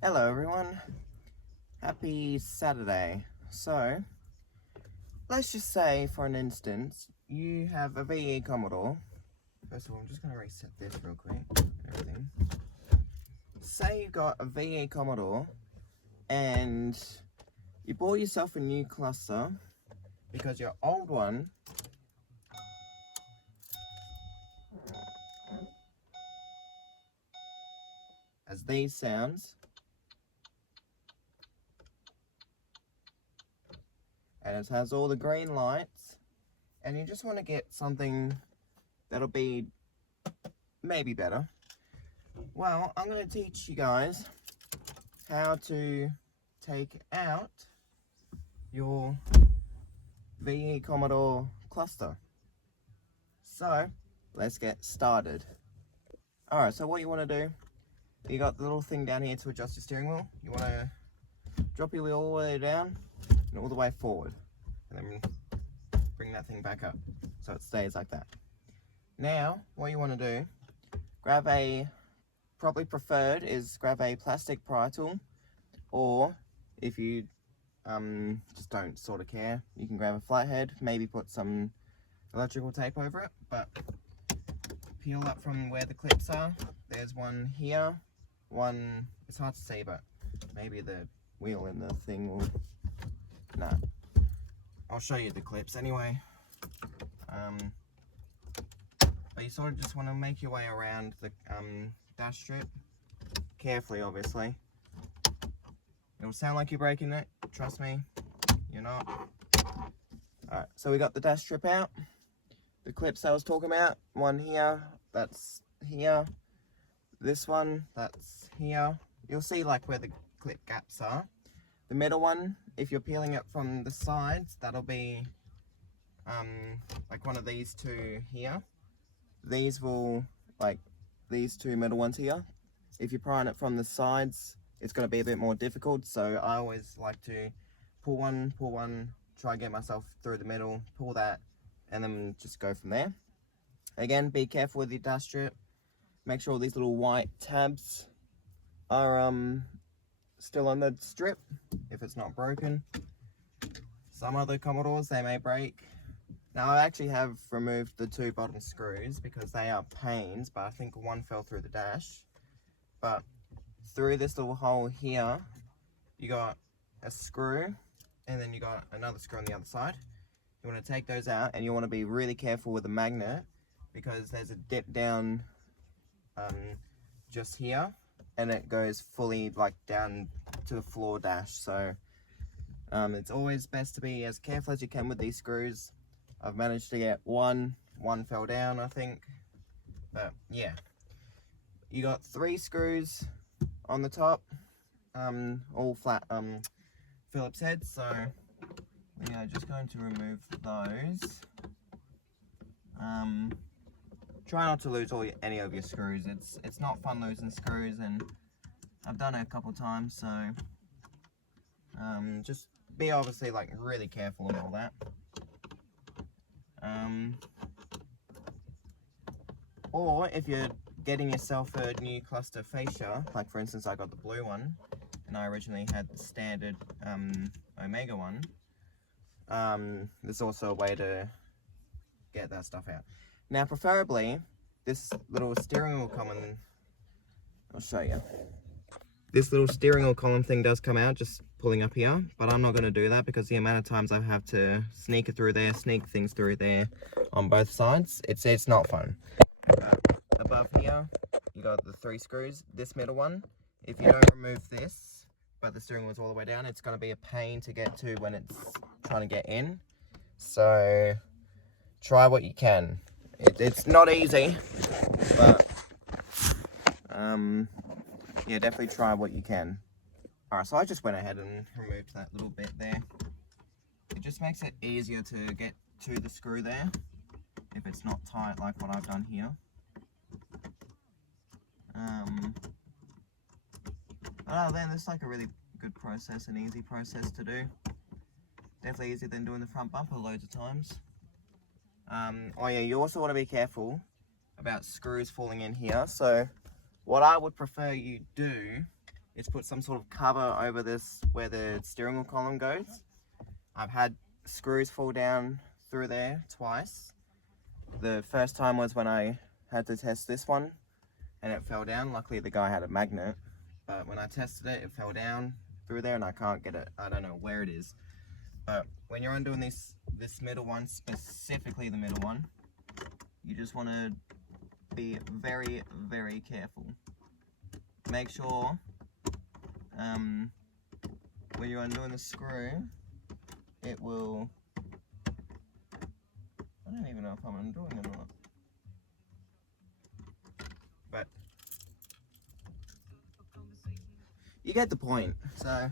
Hello everyone, happy Saturday. So, let's just say for an instance, you have a VE Commodore. First of all, I'm just going to reset this real quick and everything. Say you got a VE Commodore and you bought yourself a new cluster because your old one has these sounds and it has all the green lights, and you just want to get something that'll be maybe better. Well, I'm going to teach you guys how to take out your VE Commodore cluster. So let's get started. Alright, so what you want to do, you got the little thing down here to adjust your steering wheel. You want to drop your wheel all the way down and all the way forward, and then bring that thing back up so it stays like that. Now what you want to do, probably preferred is grab a plastic pry tool, or if you just don't sort of care, you can grab a flathead, maybe put some electrical tape over it, but peel up from where the clips are. There's one here, one, it's hard to see, but maybe the wheel in the thing will, nah, I'll show you the clips anyway. But you sort of just want to make your way around the dash strip, carefully obviously. It'll sound like you're breaking it, trust me, you're not. Alright, so we got the dash strip out. The clips I was talking about, one here, that's here. This one, that's here. You'll see like where the clip gaps are. The middle one, if you're peeling it from the sides, that'll be like one of these two here. These will, like these two middle ones here. If you're prying it from the sides, it's going to be a bit more difficult, so I always like to pull one, try and get myself through the middle, pull that, and then just go from there. Again, be careful with your dash strip. Make sure all these little white tabs are still on the strip if it's not broken. Some other Commodores, they may break. Now I actually have removed the two bottom screws because they are pains, but I think one fell through the dash. But through this little hole here, you got a screw, and then you got another screw on the other side. You want to take those out, and you want to be really careful with the magnet because there's a dip down just here, and it goes fully like down to the floor dash. So it's always best to be as careful as you can with these screws. I've managed to get one fell down, I think, but yeah. You got 3 screws on the top, all flat Phillips heads, so we are just going to remove those. Try not to lose any of your screws. It's not fun losing screws, and I've done it a couple times, so just be obviously like really careful and all that. Or if you're getting yourself a new cluster fascia, like for instance I got the blue one, and I originally had the standard Omega one, there's also a way to get that stuff out. Now preferably, this little steering wheel column, I'll show you. This little steering wheel column thing does come out, just pulling up here, but I'm not going to do that because the amount of times I have to sneak it through there, sneak things through there on both sides, it's not fun. Above here, you got the 3 screws, this middle one. If you don't remove this, but the steering wheel's all the way down, it's going to be a pain to get to when it's trying to get in. So try what you can. It's not easy, but yeah, definitely try what you can. Alright, so I just went ahead and removed that little bit there. It just makes it easier to get to the screw there if it's not tight like what I've done here. But then it's like a really good process, an easy process to do. Definitely easier than doing the front bumper loads of times. Oh yeah, you also want to be careful about screws falling in here. So what I would prefer you do is put some sort of cover over this where the steering wheel column goes. I've had screws fall down through there twice. The first time was when I had to test this one and it fell down. Luckily the guy had a magnet, but when I tested it, it fell down through there and I can't get it. I don't know where it is. But when you're undoing this middle one, specifically the middle one, you just want to be very, very careful. Make sure when you're undoing the screw, it will, I don't even know if I'm undoing it or not, but you get the point. So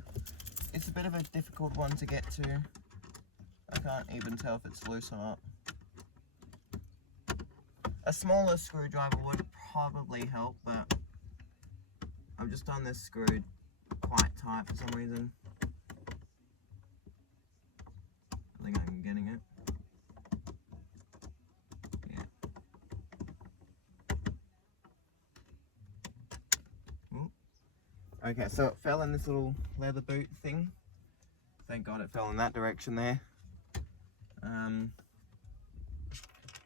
it's a bit of a difficult one to get to. I can't even tell if it's loose or not. A smaller screwdriver would probably help, but I've just done this screw quite tight for some reason. I think I'm getting it. Yeah. Ooh. Okay, so it fell in this little leather boot thing. Thank God it fell in that direction there.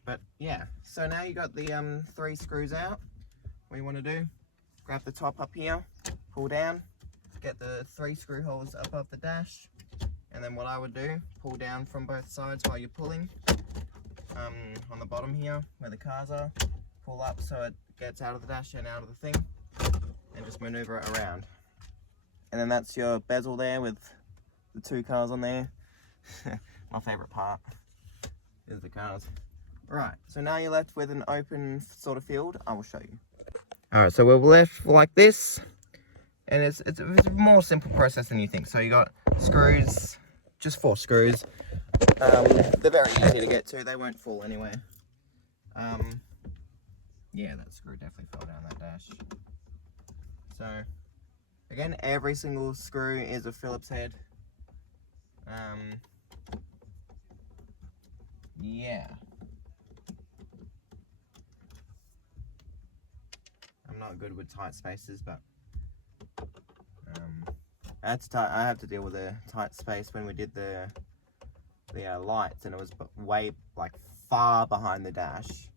But yeah, so now you got the 3 screws out. What you want to do, grab the top up here, pull down, get the 3 screw holes above the dash, and then what I would do, pull down from both sides while you're pulling. On the bottom here, where the cars are, pull up so it gets out of the dash and out of the thing, and just maneuver it around. And then that's your bezel there with the 2 cars on there. My favourite part is the cars. Right, so now you're left with an open sort of field. I will show you. Alright, so we're left like this, and it's a more simple process than you think. So you got screws, just 4 screws. They're very easy to get to, they won't fall anywhere. Yeah, that screw definitely fell down that dash. So, again, every single screw is a Phillips head. Yeah. I'm not good with tight spaces, but I have to deal with a tight space when we did the lights, and it was way far behind the dash,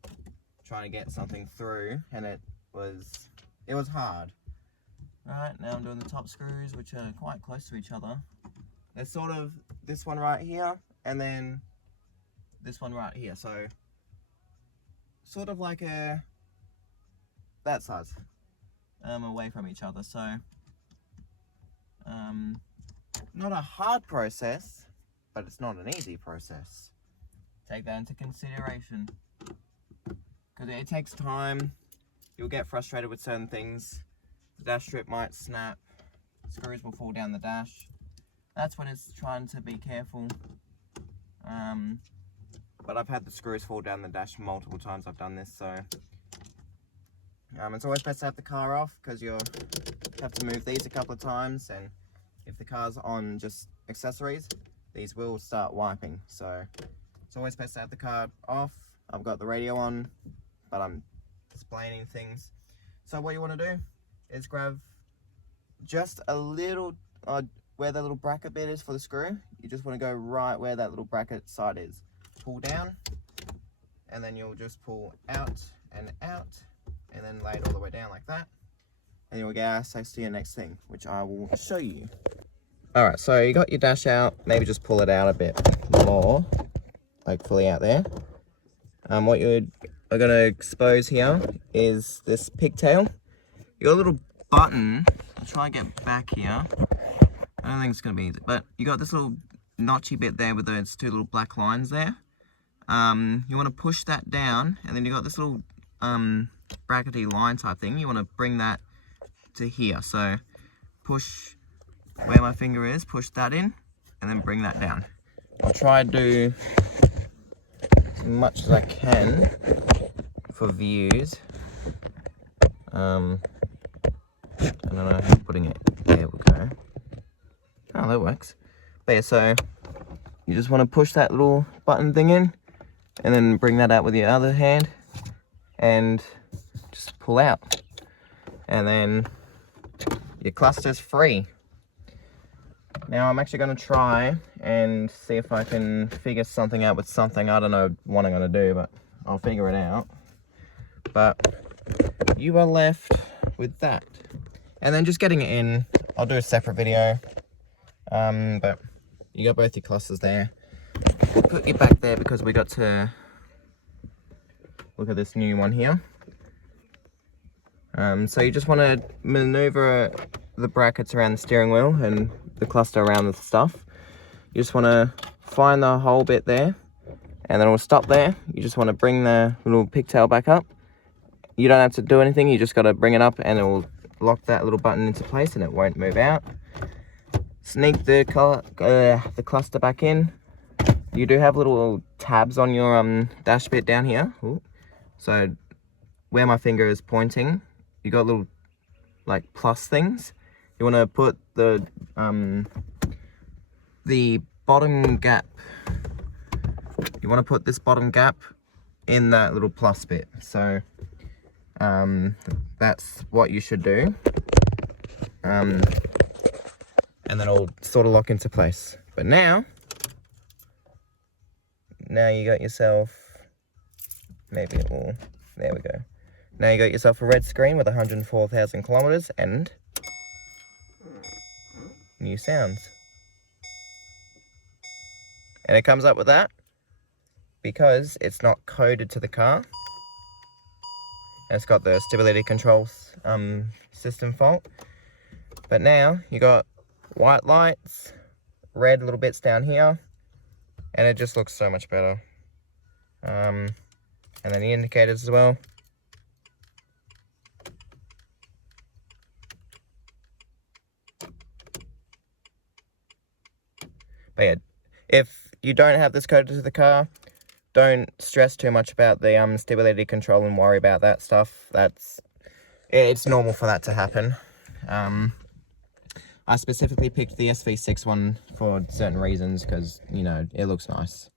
trying to get something through, and it was hard. Alright, now I'm doing the top screws, which are quite close to each other. They're sort of this one right here, and then this one right here, so sort of like that size, away from each other. So not a hard process, but it's not an easy process. Take that into consideration, because it takes time. You'll get frustrated with certain things. The dash strip might snap, screws will fall down the dash. That's when it's trying to be careful. But I've had the screws fall down the dash multiple times I've done this, so it's always best to have the car off, because you'll have to move these a couple of times, and if the car's on just accessories, these will start wiping. So it's always best to have the car off. I've got the radio on, but I'm explaining things. So what you want to do is grab just a little, where the little bracket bit is for the screw, you just want to go right where that little bracket side is. Pull down, and then you'll just pull out, and then lay it all the way down like that. And you'll get access to your next thing, which I will show you. Alright, so you got your dash out, maybe just pull it out a bit more, like fully out there. What you're going to expose here is this pigtail. You got a little button. I'll try and get back here. I don't think it's going to be easy, but you got this little notchy bit there with those 2 little black lines there. You want to push that down, and then you got this little brackety line type thing. You want to bring that to here. So push where my finger is, push that in, and then bring that down. I'll try to do as much as I can for views. I don't know how I'm putting it. There we go. Oh, that works. But yeah, so you just want to push that little button thing in, and then bring that out with your other hand, and just pull out. And then your cluster's free. Now I'm actually going to try and see if I can figure something out with something. I don't know what I'm going to do, but I'll figure it out. But you are left with that. And then just getting it in, I'll do a separate video. But you got both your clusters there. We'll put you back there because we got to look at this new one here. So you just want to maneuver the brackets around the steering wheel and the cluster around the stuff. You just want to find the whole bit there, and then we'll stop there. You just want to bring the little pigtail back up. You don't have to do anything, you just got to bring it up and it will lock that little button into place and it won't move out. Sneak the cluster back in. You do have little tabs on your dash bit down here. Ooh. So where my finger is pointing, you got little like plus things. You want to put the bottom gap. You want to put this bottom gap in that little plus bit. So that's what you should do. And then it'll sort of lock into place. But now you got yourself, maybe it will, there we go. Now you got yourself a red screen with 104,000 kilometers and new sounds. And it comes up with that because it's not coded to the car. And it's got the stability control system fault. But now you got white lights, red little bits down here, and it just looks so much better. And then the indicators as well. But yeah, if you don't have this coded to the car, don't stress too much about the stability control and worry about that stuff. It's normal for that to happen. I specifically picked the SV6 one for certain reasons because, you know, it looks nice.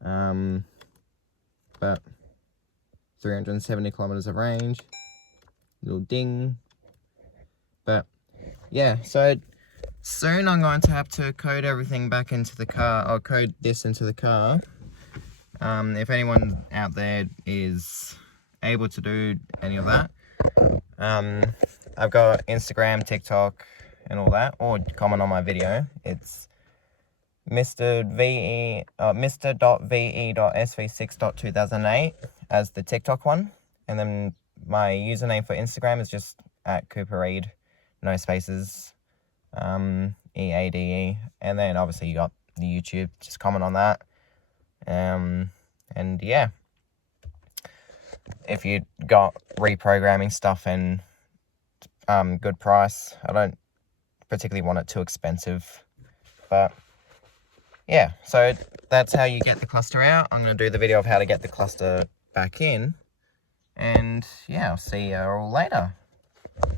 But 370 kilometers of range, little ding. But yeah, so soon I'm going to have to code everything back into the car. I'll code this into the car. If anyone out there is able to do any of that, I've got Instagram, TikTok, and all that, or comment on my video. It's Mr.ve.sv6.2008 as the TikTok one, and then my username for Instagram is just @CooperReed, no spaces, EADE, and then obviously you got the YouTube, just comment on that. And yeah, if you got reprogramming stuff and good price, I don't particularly want it too expensive, but yeah, so that's how you get the cluster out. I'm going to do the video of how to get the cluster back in, and yeah, I'll see you all later.